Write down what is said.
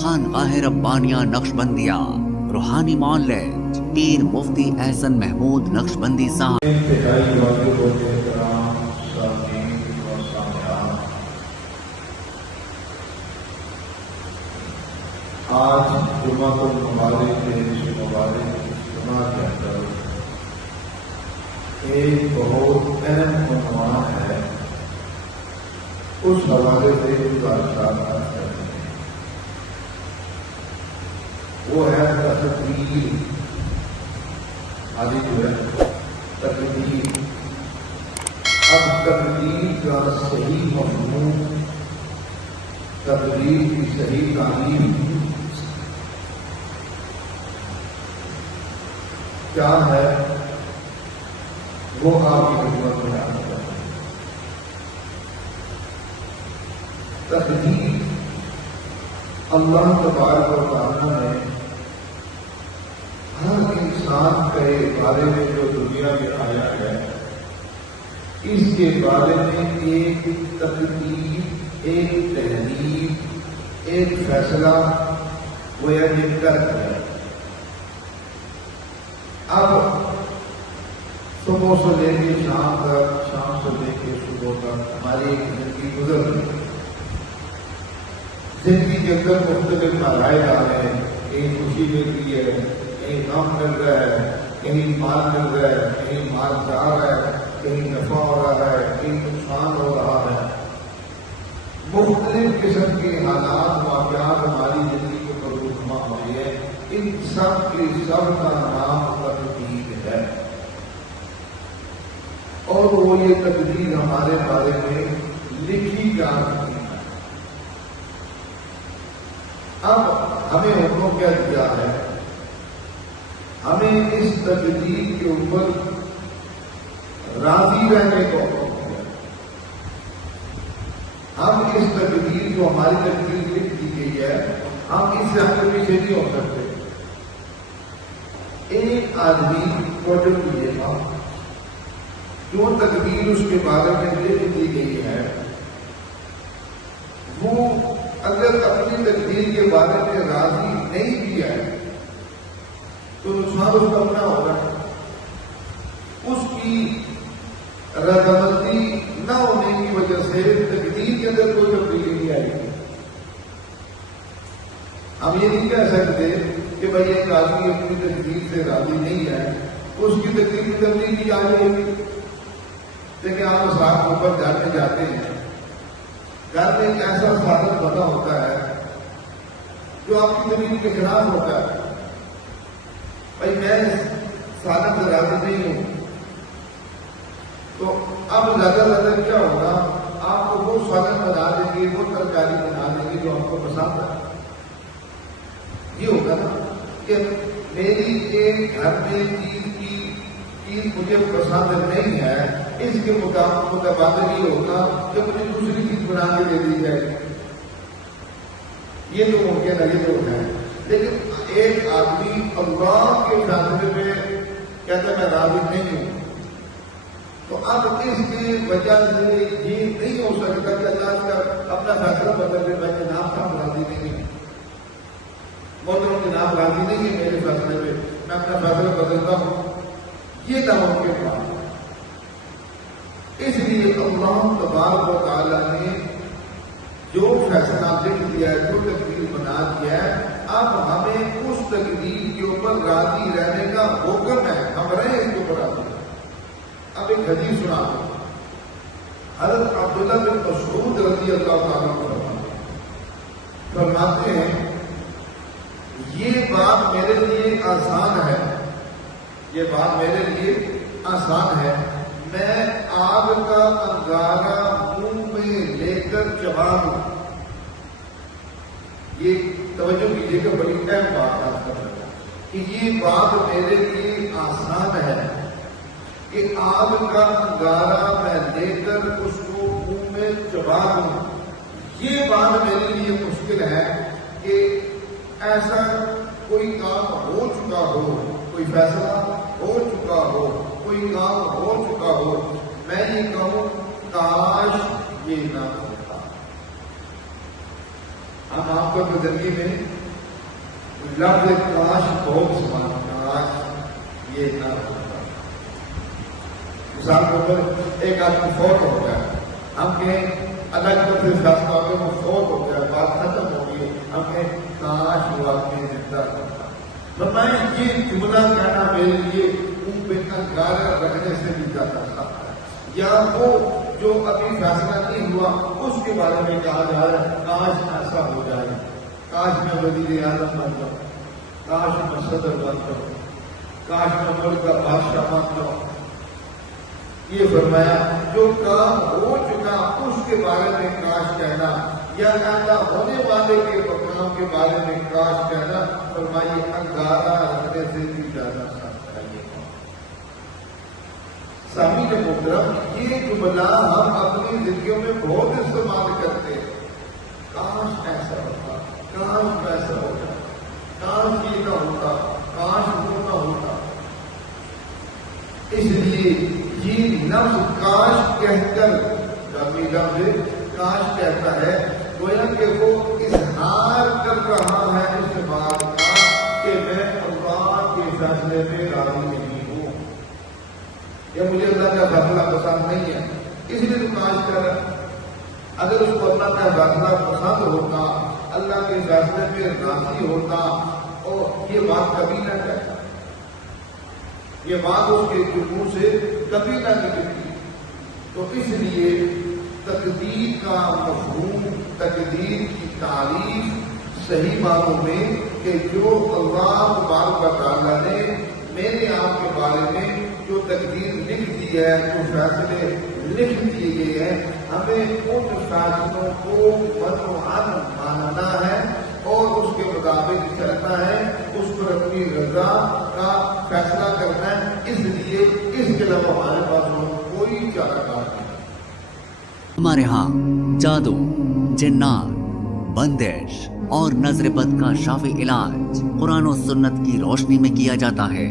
خانقاہ ربانیہ نقشبندیہ روحانی معالج پیر مفتی احسن محمود نقشبندی صاحب۔ انتہائی واجب و احترام سامعین و سامعات، آج جمعہ المبارک کے اس مبارک اجتماع کے اندر ایک بہت اہم عنوان ہے، اس حوالے سے گزارشات کرتے ہیں۔ وہ ہے تقدیر، جو ہے تقدیر۔ اب تقدیر کا صحیح مفہوم، تقدیر کی صحیح تعلیم کیا ہے، وہ آپ کی خدمت میں بیان کرتے ہیں۔ تقدیر اللہ تبارک و تعالیٰ نے ہر انسان کے بارے میں جو دنیا میں آیا ہے، اس کے بارے میں ایک تقدیر، ایک تحریر، ایک فیصلہ وہ یہ کرتا ہے۔ اب صبح سے لے کے شام تک، شام سے لے کے صبح تک ہماری ایک زندگی گزر رہی ہے۔ زندگی کے اندر مختلف مرحلے آ رہے ہیں، کہیں خوشی ملتی ہے، کہیں غم مل رہا ہے، کہیں مال مل رہا ہے، کہیں مال جا رہا ہے، کہیں نفع ہو رہا ہے، کہیں نقصان ہو رہا ہے۔ مختلف قسم کے حالات، واقعات ہماری زندگی کے اوپر رونما ہوئی ہے۔ ان سب کے سب کا نام تقدیر ہے، اور وہ یہ تقدیر ہمارے بارے میں لکھی جا رہی ہے۔ اب ہمیں حکم کیا دیا ہے؟ ہمیں اس تقدیر کے اوپر راضی رہنے کو حکم دیا۔ ہم اس تقدیر جو ہماری تقدیر لکھ دی گئی ہے، ہم اس سے آگے پیچھے نہیں ہو سکتے۔ ایک آدمی پروجیکٹ یہ تھا، جو تقدیر اس کے بارے میں لکھ دی گئی ہے، وہ اگر اپنی تقدیر کے بارے میں راضی نہیں بھی ہے تو نقصان اس کا اپنا ہوگا۔ اس کی رضامندی نہ ہونے کی وجہ سے تقدیر کے اندر کوئی تبدیلی نہیں آئے گی۔ ہم یہ نہیں کہہ سکتے کہ بھائی ایک آدمی اپنی تقدیر سے راضی نہیں ہے، اس کی تقدیر کی تبدیلی آ جائے گی۔ لیکن آپ ساتھ اوپر گھر میں جاتے ہیں، گھر میں ایک ایسا سادن بنا ہوتا ہے جو آپ کی تقدیر کے خلاف ہوتا ہے۔ بھائی میں سادن سے راضی نہیں ہوں، تو اب زیادہ زیادہ کیا ہوگا، آپ کو وہ سادن بنا دیں گے، وہ ترکاری بنا دیں گے جو آپ کو پسند ہے۔ یہ ہوگا نا کہ میری ایک گھر میں چیز مجھے پسند نہیں ہے، اس کے متبادل یہ ہوگا کہ مجھے دوسری چیز بنا کے دے دی جائے۔ یہ تو ممکن ہے، یہ تو ہے۔ لیکن ایک آدمی اللہ کے فیصلے میں کہتا ہے میں راضی نہیں ہوں، تو اب اس کی وجہ سے یہ نہیں ہو سکتا کہ اللہ کا اپنا فیصلہ بدل دے۔ میں جناب صاحب راضی نہیں ہوں، محترم جناب راضی نہیں ہے میرے فیصلے میں، میں اپنا فیصلہ بدلتا ہوں، یہ ناممکن بات ہے۔ اس لیے اللہ تبارک و تعالیٰ نے جو فیصلہ لکھ دیا ہے، جو تقدیر بنا دیا ہے، اب ہمیں اس تقدیر کے اوپر راضی رہنے کا حکم ہے، ہم رہیں اس کے اوپر راضی۔ اب ایک حدیث سنا دوں، حضرت عبداللہ بن مسعود رضی اللہ تعالیٰ عنہ فرماتے ہیں، یہ بات میرے لیے آسان ہے، یہ بات میرے لیے آسان ہے، میں آگ کا انگارہ منہ میں لے کر چبا دوں۔ یہ توجہ کیجیے کہ بڑی اہم بات ہے کہ یہ بات میرے لیے آسان ہے کہ آگ کا انگارہ میں لے کر اس کو منہ میں چبا دوں۔ یہ بات میرے لیے مشکل ہے کہ ایسا کوئی کام ہو چکا ہو، کوئی فیصلہ ہو چکا ہو، کوئی کام ہو چکا ہو، میں یہ کہوں کاش یہ نہ ہوتا۔ ہم آپ کو زندگی میں لفظ کاش بہت سوال کاش یہ نہ ہوتا. مثال کے طور ایک آدمی فوت ہو گیا, ہم کہیں الگ طرح سے فیصلہ ہو گیا, وہ فوت ہو گیا, بات ختم ہو گئی, ہم کہیں کاش وہ آدمی زندہ ہوتا. فرمایا یہ جملہ کہنا میرے لیے ان پہ انگارہ رکھنے سے بھی زیادہ تھا, یا وہ جو ابھی فیصلہ نہیں ہوا اس کے بارے میں کہا جا رہا ہے کاش ایسا ہو جائے, کاش میں وزیر اعظم بن جاؤں, کاش میں صدر بن جاؤں, کاش میں ملک کا بادشاہ بن جاؤں. یہ فرمایا جو کام ہو چکا اس کے بارے میں کاش کہنا, یا اللہ ہونے والے کے کام کے بارے میں کاش کہنا, فرمائیے انگارہ رکھنے سے بھی زیادہ سخت ہے. سامعین محترم, یہ جملہ ہم اپنی زندگیوں میں بہت استعمال کرتے ہیں. کاش ایسا ہوتا, کاش ویسا ہوتا, کاش یہ نہ ہوتا, کاش وہ نہ ہوتا. اس لیے یہ لفظ کاش کہہ کر ربی لفظ کاش کہتا ہے گویا کہ وہ اظہار کر رہا ہے اس بات کا کہ میں اللہ کے فیصلے میں راضی نہیں ہوں, یا مجھے اللہ کا فیصلہ پسند نہیں ہے, اس لیے تو کاش کر رہا ہے. اگر اس کو اللہ کا فیصلہ پسند ہوتا, اللہ کے فیصلے پہ راضی ہوتا, اور یہ بات کبھی نہ کہتا, یہ بات اس کے منہ سے کبھی نہ نکلتی. تو اس لیے تقدیر کا مفہوم, تقدیر کی تعریف صحیح معنوں میں کہ جو اللہ تبارک و تعالیٰ نے میرے آپ کے بارے میں جو تقدیر لکھ دی ہے, جو فیصلے لکھ دیے گئے ہیں, ہمیں ان فیصلوں کو مطمئن ماننا ہے اور اس کے مطابق چلنا ہے, اس پر اپنی رضا کا فیصلہ کرنا ہے. اس لیے اس کے علاوہ ہمارے پاس کوئی چارہ کار نہیں. ہمارے ہاں جادو, جنات, بندش اور نظر بد کا شافی علاج قرآن و سنت کی روشنی میں کیا جاتا ہے.